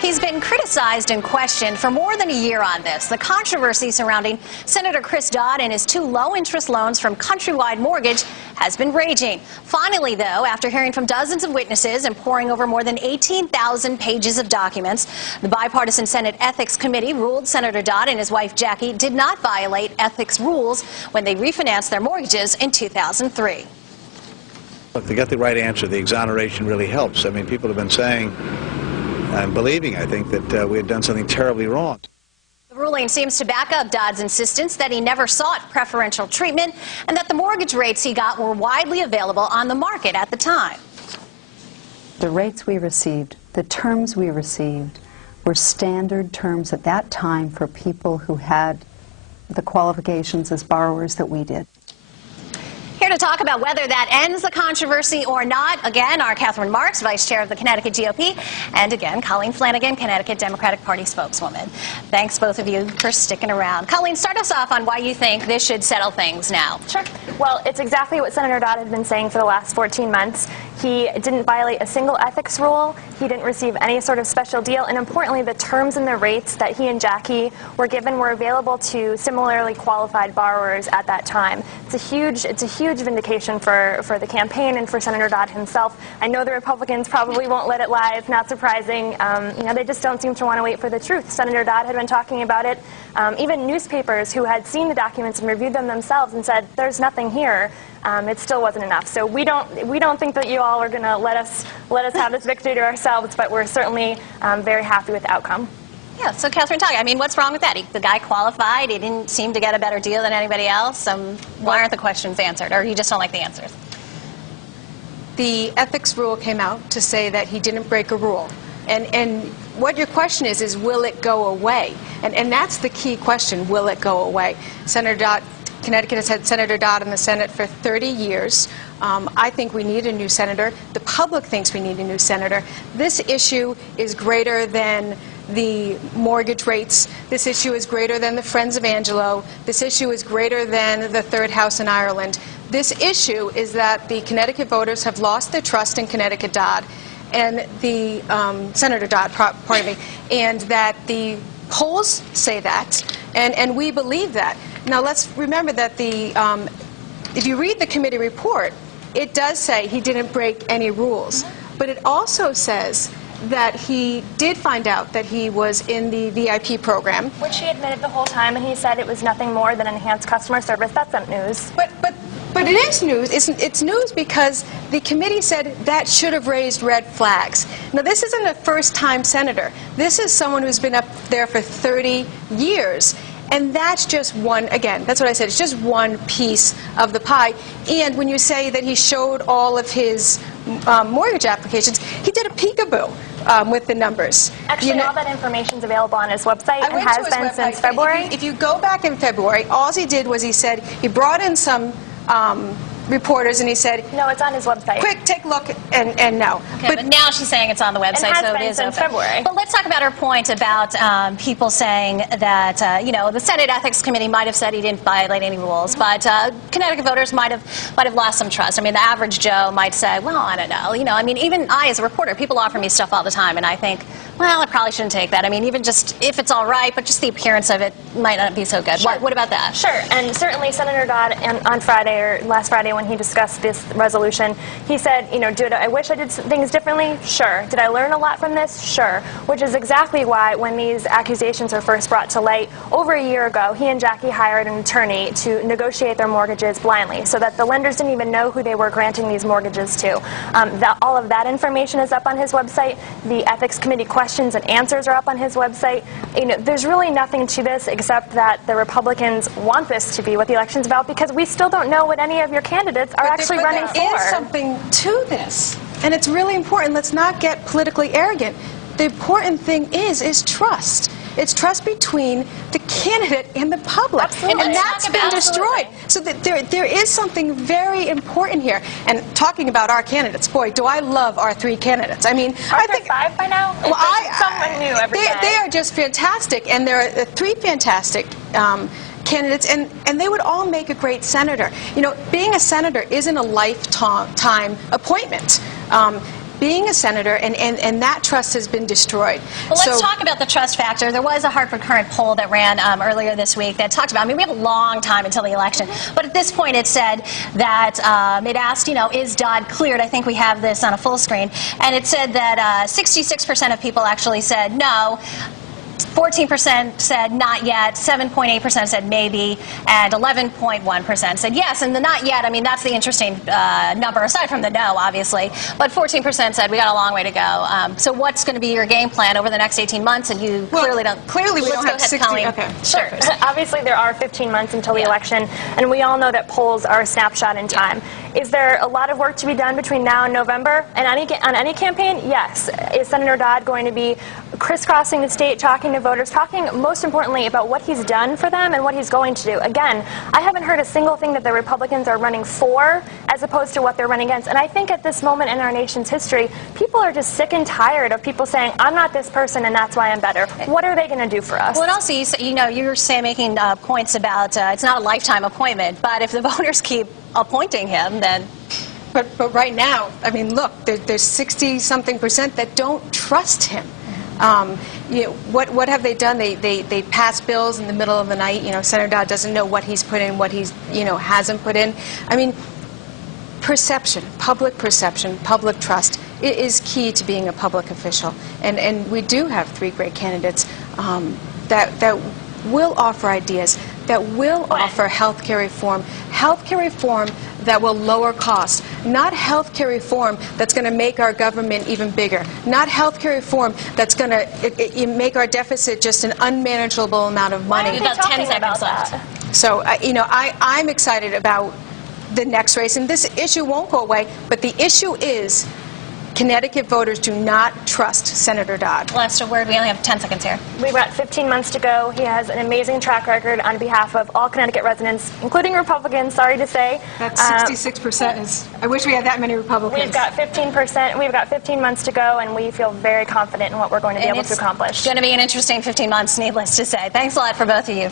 He's been criticized and questioned for more than a year on this. The controversy surrounding Senator Chris Dodd and his 2 low-interest loans from Countrywide Mortgage has been raging. Finally, though, after hearing from dozens of witnesses and poring over more than 18,000 pages of documents, the bipartisan Senate Ethics Committee ruled Senator Dodd and his wife Jackie did not violate ethics rules when they refinanced their mortgages in 2003. If they get the right answer, the exoneration really helps. I mean, people have been saying and believing, I think, that we had done something terribly wrong. The ruling seems to back up Dodd's insistence that he never sought preferential treatment and that the mortgage rates he got were widely available on the market at the time. The rates we received, the terms we received, were standard terms at that time for people who had the qualifications as borrowers that we did. Here to talk about whether that ends the controversy or not, again, are Catherine Marks, Vice Chair of the Connecticut GOP, and again, Colleen Flanagan, Connecticut Democratic Party spokeswoman. Thanks, both of you, for sticking around. Colleen, start us off on why you think this should settle things now. Sure. Well, it's exactly what Senator Dodd had been saying for the last 14 months. He didn't violate a single ethics rule. He didn't receive any sort of special deal. And importantly, the terms and the rates that he and Jackie were given were available to similarly qualified borrowers at that time. It's a huge vindication for the campaign and for Senator Dodd himself. I know the Republicans probably won't let it lie. It's not surprising. They just don't seem to want to wait for the truth. Senator Dodd had been talking about it. Even newspapers who had seen the documents and reviewed them themselves and said, there's nothing here. It still wasn't enough. So we don't think that you all are going to let us have this victory to ourselves, but we're certainly very happy with the outcome. Yeah, so Catherine, I mean, what's wrong with that? The guy qualified. He didn't seem to get a better deal than anybody else. Why aren't the questions answered, or you just don't like the answers? The ethics rule came out to say that he didn't break a rule. And what your question is will it go away? And that's the key question, will it go away? Senator Dodd, Connecticut has had Senator Dodd in the Senate for 30 years. I think we need a new senator. The public thinks we need a new senator. This issue is greater than the mortgage rates. This issue is greater than the Friends of Angelo. This issue is greater than the Third House in Ireland. This issue is that the Connecticut voters have lost their trust in Connecticut Dodd and the Senator Dodd, pardon me, and that the polls say that, and we believe that. Now let's remember that if you read the committee report, it does say he didn't break any rules, but it also says that he did find out that he was in the VIP program. Which he admitted the whole time, and he said it was nothing more than enhanced customer service. That's not news. But it is news. It's news because the committee said that should have raised red flags. Now, this isn't a first-time senator. This is someone who's been up there for 30 years. And that's just one, again, that's what I said, it's just one piece of the pie. And when you say that he showed all of his mortgage applications, he did a peekaboo with the numbers. Actually, all that information is available on his website and has been since February. If you go back in February, all he did was he said he brought in some reporters and he said, no, it's on his website. Quick, take a look, and no. Okay, but now she's saying it's on the website, so it is since February. But let's talk about her point about people saying that, the Senate Ethics Committee might have said he didn't violate any rules, but Connecticut voters might have lost some trust. I mean, the average Joe might say, well, I don't know. I mean, even I, as a reporter, people offer me stuff all the time, and I think, well, I probably shouldn't take that. I mean, even just if it's all right, but just the appearance of it might not be so good. Sure. What about that? Sure, and certainly Senator Dodd on Friday, or last Friday, when he discussed this resolution, he said, I wish I did things differently? Sure. Did I learn a lot from this? Sure. Which is exactly why when these accusations were first brought to light over a year ago, he and Jackie hired an attorney to negotiate their mortgages blindly so that the lenders didn't even know who they were granting these mortgages to. All of that information is up on his website. The Ethics Committee questions and answers are up on his website. There's really nothing to this except that the Republicans want this to be what the election's about because we still don't know what any of your candidates are actually running for. There is something to this, and it's really important. Let's not get politically arrogant. The important thing is trust. It's trust between the candidate and the public. Absolutely. And that's been destroyed. So that there is something very important here. And talking about our candidates, boy, do I love our 3 candidates. I mean, I think 5 by now? Well, someone new every day. They are just fantastic, and there are 3 fantastic candidates, and they would all make a great senator. Being a senator isn't a lifetime appointment. being a senator, and that trust has been destroyed. Well, let's talk about the trust factor. There was a Hartford Courant poll that ran earlier this week that talked about, I mean, we have a long time until the election, but at this point it said that it asked, you know, is Dodd cleared? I think we have this on a full screen. And it said that 66% of people actually said no. 14% said not yet, 7.8% said maybe, and 11.1% said yes. And the not yet, I mean, that's the interesting number, aside from the no, obviously. But 14% said we got a long way to go. So what's going to be your game plan over the next 18 months? And you clearly don't. Clearly we don't have 60. Colleen. Okay. Sure. Obviously, there are 15 months until the election, and we all know that polls are a snapshot in time. Is there a lot of work to be done between now and November? And on any campaign? Yes. Is Senator Dodd going to be crisscrossing the state, talking to voters, talking most importantly about what he's done for them and what he's going to do? Again, I haven't heard a single thing that the Republicans are running for as opposed to what they're running against. And I think at this moment in our nation's history, people are just sick and tired of people saying, I'm not this person and that's why I'm better. What are they going to do for us? Well, and also, you know, you're making points about it's not a lifetime appointment, but if the voters keep appointing him, then... But right now, I mean, look, there's 60-something% that don't trust him. You know, what have they done? They pass bills in the middle of the night. You know, Senator Dodd doesn't know what he's put in, what he's, you know, hasn't put in. I mean, perception, public trust is key to being a public official. And we do have 3 great candidates that will offer ideas, that will offer health care reform that will lower costs, not health care reform that's going to make our government even bigger, not health care reform that's going to make our deficit just an unmanageable amount of money. Why are they talking about that? So, you know, I'm excited about the next race, and this issue won't go away, but the issue is Connecticut voters do not trust Senator Dodd. Last word, we only have 10 seconds here. We've got 15 months to go. He has an amazing track record on behalf of all Connecticut residents, including Republicans, sorry to say. That's 66% is, I wish we had that many Republicans. We've got 15%, we've got 15 months to go, and we feel very confident in what we're going to be able to accomplish. It's going to be an interesting 15 months, needless to say. Thanks a lot for both of you.